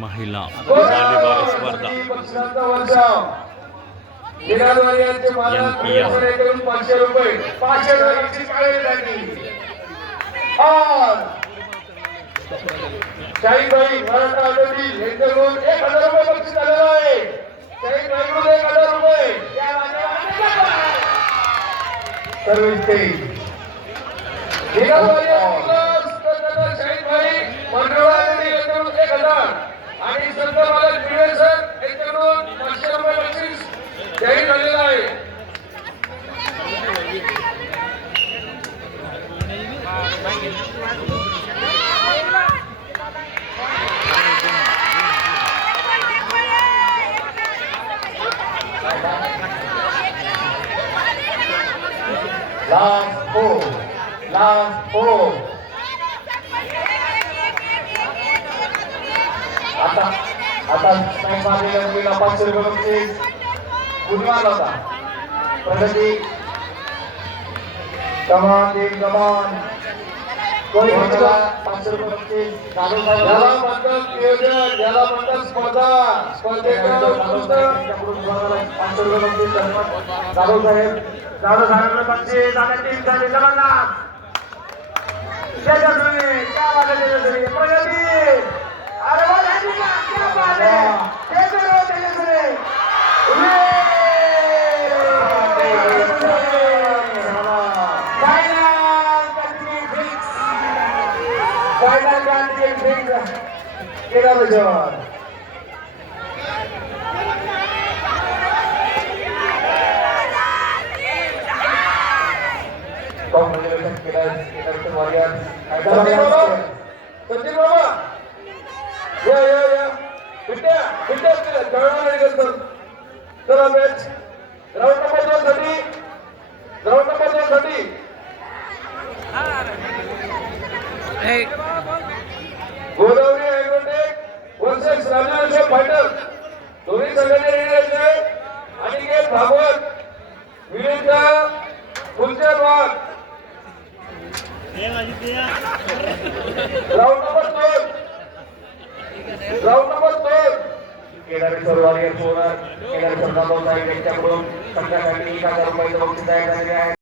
महिला व्हॉलीबॉल स्पर्धा शाहीबाई मराठा आघाडी यांच्याकडून 1000 रुपये बक्षीस आलेलं आहे. शाहीबाईकडून 1000 रुपये सर्विसचे शाहीबाई मंडळा यांच्याकडून 1000 आणि संत मालक भिडे सर यांच्याकडून 500 रुपये बक्षीस जाहीर झालेलं आहे. Last four. आता नाही मारलेल्या मुलीला 500 रुपये बक्षीस कुठून आला होता प्रगती कमान कोणी 500 रुपये बक्षीस याला म्हणतात नियोजन, याला म्हणतात स्पर्धा. स्पर्धेकडून 500 रुपये बक्षीस जाधव साहेब बक्षीस आणि टीम झाली जबरदस्त. तेजस्वी क्या बात है, तेजस्वी प्रगती. अरे वा क्या बात है, तेजस्वी फाइनल क्रांती फिक्स केला जोर. Congratulations Kiran Warriors. Sandeep Baba. Yeah. Bitya Jalgaon medical sir. चला मॅच ग्राउंड नंबर 2 साठी. Godavari agrotech versus Rajnath fighter दोन्ही संघांनी रेडी राहायचे. अनिकेत भागवत विरुद्ध Phulchand Wagh. Round number 2 Kedareshwar warrior 4 Kedareshwar Jadhav साहेब यांच्याकडून संघासाठी 1000 रुपये बक्षीस तयार झालेले आहे.